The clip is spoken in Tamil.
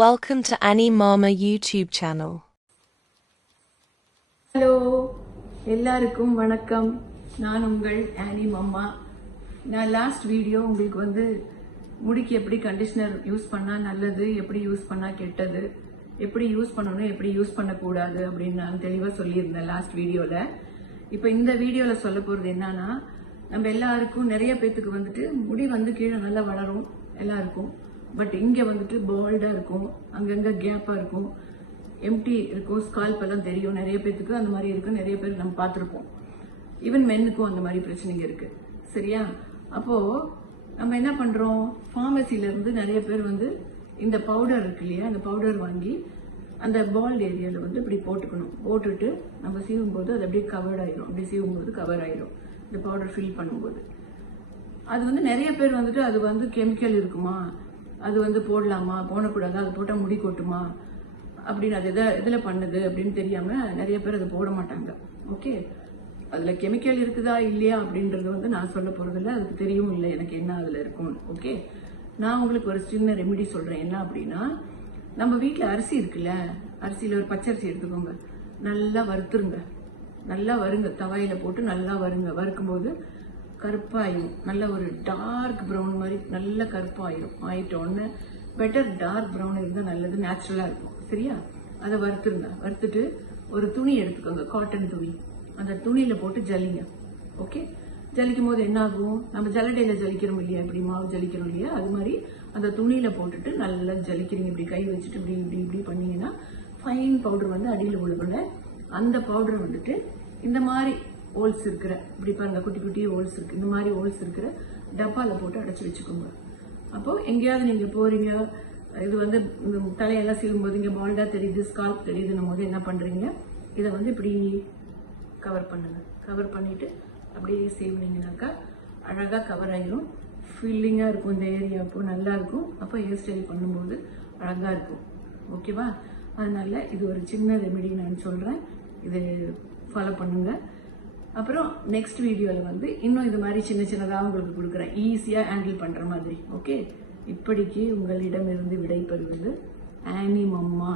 Welcome to Annie Mama YouTube channel. Hello எல்லாருக்கும் வணக்கம். நான் உங்கள் ஆனி மாமா. நான் லாஸ்ட் வீடியோ உங்களுக்கு முடிக்கு எப்படி கண்டிஷனர் யூஸ் பண்ணால் நல்லது, எப்படி யூஸ் பண்ணால் கெட்டது, எப்படி யூஸ் பண்ணணும், எப்படி யூஸ் பண்ணக்கூடாது அப்படின்னு நான் தெளிவாக சொல்லியிருந்தேன் லாஸ்ட் வீடியோவில். இப்போ இந்த வீடியோவில் சொல்ல போகிறது என்னன்னா, நம்ம எல்லாருக்கும் நிறைய பேத்துக்கு முடி கீழே நல்லா வளரும் எல்லாருக்கும். பட் இங்கே பால்டாக இருக்கும், அங்கங்கே கேப்பாக இருக்கும், எம்டி இருக்கும், ஸ்கால்ப் எல்லாம் தெரியும். நிறைய பேத்துக்கு அந்த மாதிரி இருக்கு, நிறைய பேர் நம்ம பார்த்துருப்போம். ஈவன் மென்னுக்கும் அந்த மாதிரி பிரச்சனைங்க இருக்கு. சரியா? அப்போ நம்ம என்ன பண்றோம், ஃபார்மசில இருந்து நிறைய பேர் இந்த பவுடர் இருக்கு இல்லையா, அந்த பவுடர் வாங்கி அந்த பால்ட் ஏரியால இப்படி போட்டுக்கணும். போட்டுட்டு நம்ம சீவும் போது அது அப்படியே கவர்ட் ஆயிடும். அப்படி சீவும் போது கவர் ஆயிடும் இந்த பவுடர் ஃபில் பண்ணும்போது. அது நிறைய பேர் அது கெமிக்கல் இருக்குமா, அது போடலாமா போடக்கூடாதா, அது போட்டால் முடி கொட்டுமா அப்படின்னு, அது எதில் பண்ணுது அப்படின்னு தெரியாம நிறைய பேர் அதை போட மாட்டாங்க. ஓகே, அதுல கெமிக்கல் இருக்குதா இல்லையா அப்படின்றது நான் சொல்ல போறதில்ல, அதுக்கு தெரியும் இல்லை எனக்கு என்ன அதுல இருக்கும். ஓகே, நான் உங்களுக்கு ஒரு சின்ன ரெமிடி சொல்றேன். என்ன அப்படின்னா, நம்ம வீட்டில் அரிசி இருக்குல்ல, அரிசியில ஒரு பச்சரிசி எடுத்துக்கோங்க, நல்லா வறுத்துருங்க. நல்லா வருங்க, தவாயில போட்டு நல்லா வருங்க. வறுக்கும்போது கருப்பாயிடும், நல்ல ஒரு டார்க் ப்ரௌன் மாதிரி நல்ல கருப்பாயிடும். ஆயிட்டோன்னு பெட்டர் டார்க் ப்ரௌன் இருந்தால் நல்லது, நேச்சுரலா இருக்கும். சரியா? அதை வறுத்துருங்க. வறுத்துட்டு ஒரு துணி எடுத்துக்கோங்க, காட்டன் துணி. அந்த துணியில போட்டு ஜலிங்க. ஓகே, ஜலிக்கும் போது என்ன ஆகும், நம்ம ஜலடையில ஜலிக்கிறோம் இல்லையா, இப்படி மாவு ஜலிக்கிறோம் இல்லையா, அது மாதிரி அந்த துணியில போட்டுட்டு நல்லா ஜலிக்கிறீங்க. இப்படி கை வச்சுட்டு இப்படி இப்படி இப்படி பண்ணீங்கன்னா ஃபைன் பவுடர் அடியில் விழுகுள்ள. அந்த பவுடர் இந்த மாதிரி ஹோல்ஸ் இருக்கிற, இப்படி பாருங்க குட்டி குட்டி ஹோல்ஸ் இருக்கு, இந்த மாதிரி ஹோல்ஸ் இருக்கிற டப்பால போட்டு அடைச்சி வச்சுக்கோங்க. அப்போ எங்கேயாவது நீங்க போறீங்க, இது தலையெல்லாம் சீவும் போது இங்க பால்டா தெரியுது, ஸ்கால்ப் தெரியுதுன்னும் போது என்ன பண்றீங்க, இதை இப்படி கவர் பண்ணுங்க. கவர் பண்ணிட்டு அப்படியே சீவுனீங்கன்னாக்கா அழகா கவர் ஆயிரும். ஃபில்லிங்கா இருக்கும் இந்த ஏரியா, அப்போ நல்லா இருக்கும். அப்போ ஹேர் ஸ்டைல் பண்ணும்போது அழகா இருக்கும். ஓகேவா? அதனால இது ஒரு சின்ன ரெமெடி நான் சொல்றேன், இது ஃபாலோ பண்ணுங்க. அப்புறம் நெக்ஸ்ட் வீடியோவில் இன்னும் இது மாதிரி சின்ன சின்னதாக உங்களுக்கு கொடுக்குறேன், ஈஸியாக ஹேண்டில் பண்ணுற மாதிரி. ஓகே, இப்படிக்கு உங்களிடமிருந்து விடைபெறுவது ஆனி மம்மா.